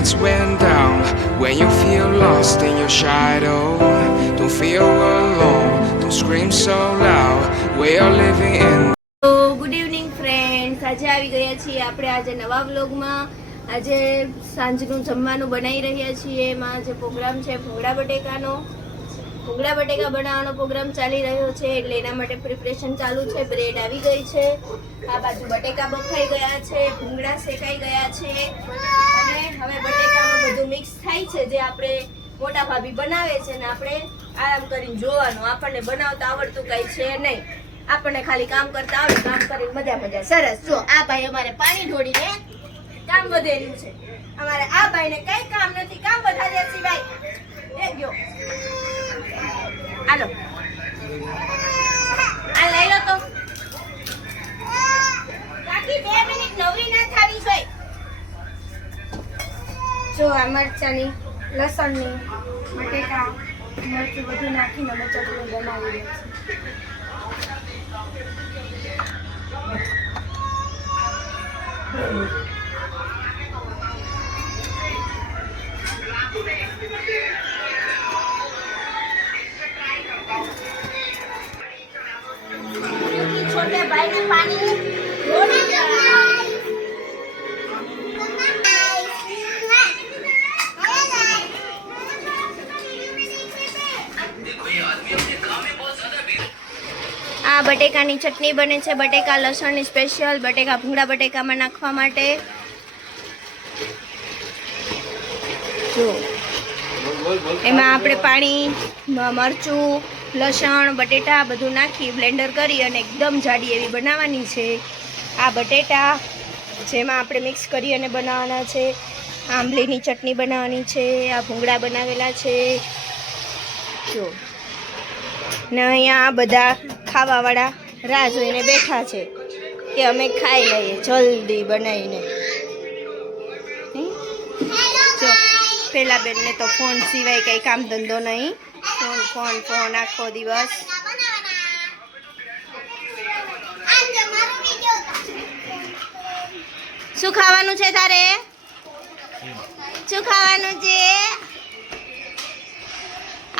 lights went down. When you feel lost in your shadow. Don't feel alone, don't scream so loud. We are living in good evening friends આજે આવી ગયા છીએ આપણે આજે નવા વ્લોગમાં આજે સાંજનું જમવાનું બનાવી રહ્યા છીએ. એમાં જે પ્રોગ્રામ છે ભૂંગળા બટેકાનો. ભૂંગળા બટેકા બનાવવાનો પ્રોગ્રામ ચાલી રહ્યો છે એટલે એના માટે પ્રિપરેશન ચાલુ છે. બ્રેડ આવી ગઈ છે. આ બાજુ બટેકા બફાઈ ગયા છે ભૂંગળા શેકાઈ ગયા છે. હવે બટેકામાં બધું મિક્સ થાય છે, જે આપણે મોટા ભાભી બનાવે છે ને આપણે આરામ કરીને જોવાનું. આપણને બનાવતા આવડતું કઈ છે નહીં. આપણને ખાલી કામ કરતા આવડે, કામ કરીને મજા મજા. સરસ. જો, આ ભાઈ અમારે પાણી ઢોળીને કામ વધેલું છે. અમારે આ ભાઈને કઈ કામ નથી. કામ વધાર્યા સિવાય એ ગયો હાલો. આ લઈ લો તો. બાકી બે મિનિટ નવરી ના થવી જોઈએ. આ મરચાની લસણની બટેકા મરચું બધું નાખીને અમે ચટણી બનાવી રહ્યા છીએ. આ બટેકાની ચટણી બને છે. બટેકા, લસણની સ્પેશિયલ બટેકા ભૂંગળા બટેકામાં નાખવા માટે. જો. એમાં આપણે પાણી મરચું, લસણ, બટેટા બધું નાખી બ્લેન્ડર કરી અને એકદમ જાડી એવી બનાવવાની છે. આ બટેટા જેમાં આપણે મિક્સ કરી અને બનાવવાના છે. આંબલીની ચટણી બનાવવાની છે. આ ભૂંગળા બનાવેલા છે. જો. ને અહીંયા બધા ખાવાવાળા રાહ જોઈને બેઠા છે કે અમે ખાઈ લઈએ, જલ્દી બનાવીને જો, પેલા બેનને તો ફોન સિવાય કંઈ કામ ધંધો નહીં. ફોન ફોન ફોન, આખો દિવસ. શું ખાવાનું છે તારે? શું ખાવાનું છે?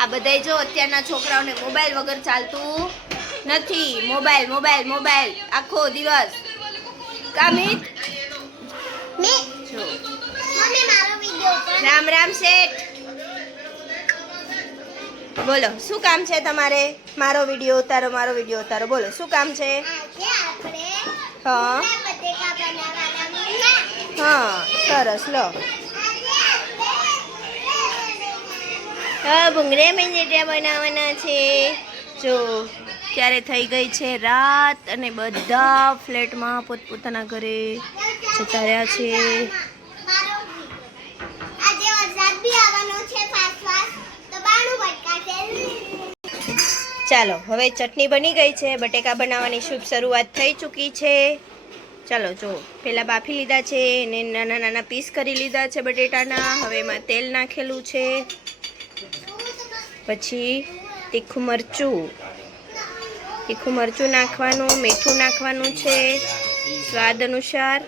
આ બધાય જો અત્યારના છોકરાઓને મોબાઈલ વગર ચાલતું. નથી. Mobile mobile mobile. આખો દિવસ. કામિત? જો. રામ રામ શેઠ. બોલો શું કામ છે તમારે? મારો વીડિયો ઉતારો મારો વીડિયો ઉતારો. બોલો શું કામ છે? હા. હા સરસ લો. હા મેં મેંજેટિયા બનાવવાના છે. જો. ત્યારે થઈ ગઈ છે રાત અને બધા ફ્લેટમાં પોતપોતાના ઘરે જતા રહ્યા છે. ચાલો હવે ચટણી બની ગઈ છે બટેકા બનાવવાની શુભ શરૂઆત થઈ ચૂકી છે. ચાલો જો પહેલાં બાફી લીધા છે એને નાના નાના પીસ કરી લીધા છે બટેટાના. હવે એમાં તેલ નાખેલું છે. પછી તીખું મરચું. તીખું મરચું નાખવાનું, મીઠું નાખવાનું છે, સ્વાદ અનુસાર.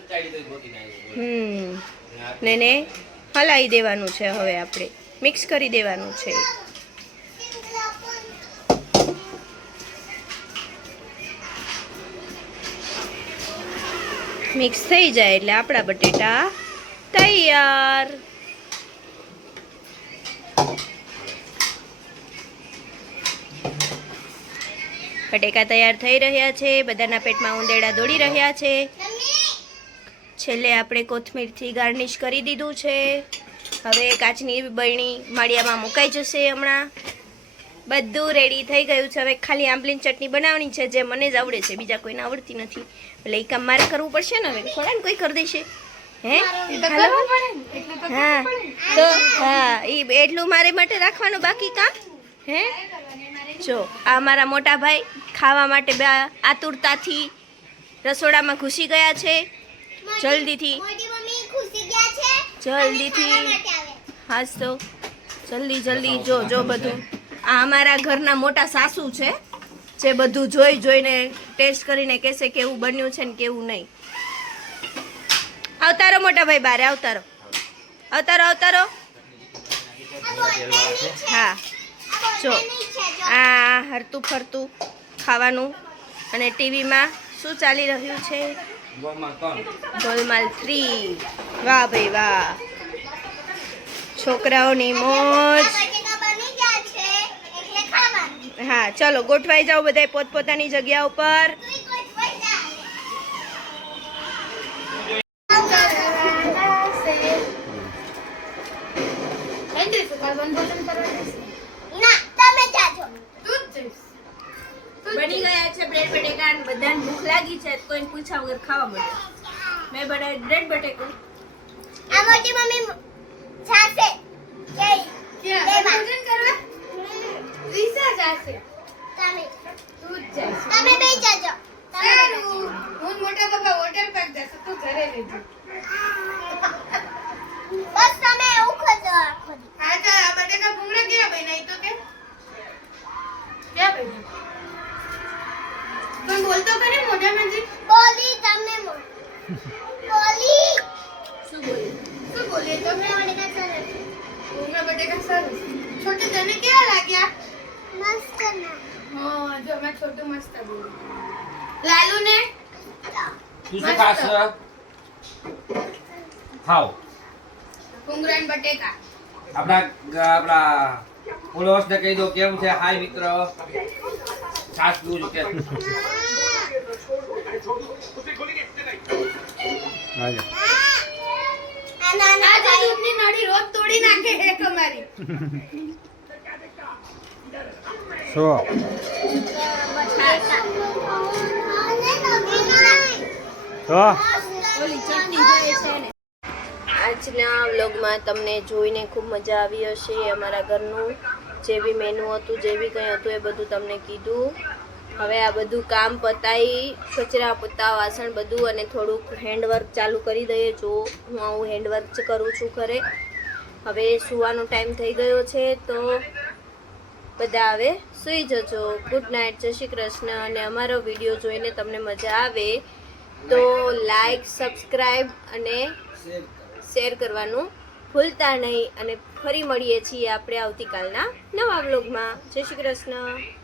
હમ. ને એને હલાવી દેવાનું છે હવે આપણે. મિક્સ કરી દેવાનું છે. મિક્સ થઈ જાય એટલે આપણા બટેટા તૈયાર. બટેકા તૈયાર થઈ રહ્યા છે બધાના પેટમાં ઉંદેડા દોડી રહ્યા છે. છેલ્લે આપણે કોથમીરથી ગાર્નિશ કરી દીધું છે. હવે કાચની બરણી માળિયામાં મુકાઈ જશે હમણાં. બધું રેડી થઈ ગયું છે. હવે ખાલી આંબલીની ચટણી બનાવવાની છે જે મને જ આવડે છે. બીજા કોઈને આવડતી નથી. એટલે એ કામ મારે કરવું પડશે ને હવે. થોડા કોઈ કરી દેશે. હે? હા. તો હા એ એટલું મારે માટે રાખવાનું બાકી કામ? હે? જો આ મારા મોટા ભાઈ ખાવા માટે બે આતુરતાથી રસોડામાં ઘૂસી ગયા છે. જલ્દીથી. જલ્દીથી. હાસ તો. જલ્દી જલ્દી જો જો બધું. આ અમારા ઘરના મોટા સાસુ છે જે બધું જોઈ જોઈને ટેસ્ટ કરીને કહેશે કેવું બન્યું છે ને કેવું નહીં. આવતારો મોટા ભાઈ બારે આવતારો. અવતારો અવતારો હા. જો. આ હરતું ફરતું ખાવાનું અને ટીવીમાં શું ચાલી રહ્યું છે? ગોલમાલ થ્રી વાહ ભાઈ વાહ. છોકરાઓની મોજ. હા, ચલો ગોઠવાઈ જાઓ બધા પોતપોતાની જગ્યા ઉપર. બધાને ભૂખ લાગી છે તો કોઈને પૂછ્યા વગર ખાવા મળે. મેં બનાવ્યું બ્રેડ બટેકો. આ મોટી મમ્મી જાશે. જય. લેવા તમે. તમે બે જાજો. તમે બસ બટેકા સરસ છોટે તને કેવા લાગ્યા મસ્ત ના હા જો મેં છોટું મસ્ત બોલ્યું લાલુ ને તું શું ખાસ ખાવ ભૂંગળા ને બટેકા આપણા આપણા ફોલોઅર્સ ને કહી દો કેમ છે હાય મિત્ર છાસ પીવું છું કે આ નાના આજે ભાઈ દૂધની નળી રોજ તોડી નાખે હે તમારી ઓલી ચટણી જોઈએ છે ને. આજના વ્લોગમાં તમને જોઈને ખૂબ મજા આવી હશે અમારા ઘરનું. જે બી મેનુ હતું જે બી કંઈ હતું એ બધું તમને કીધું. હવે આ બધું કામ પતાવી કચરા પોતા વાસણ બધું અને થોડુંક હેન્ડવર્ક ચાલુ કરી દઈએ. જો હું આવું હેન્ડવર્ક કરું છું ઘરે. હવે સુવાનો ટાઈમ થઈ ગયો છે તો બધા હવે સૂઈ જજો. ગુડ નાઇટ જય શ્રી કૃષ્ણ. અને અમારો વીડિયો જોઈને તમને મજા આવે તો લાઈક સબસ્ક્રાઈબ અને શેર કરવાનું ભૂલતા નહીં. અને ફરી મળીએ છીએ આપણે આવતીકાલના નવા બ્લોગમાં જય શ્રી કૃષ્ણ.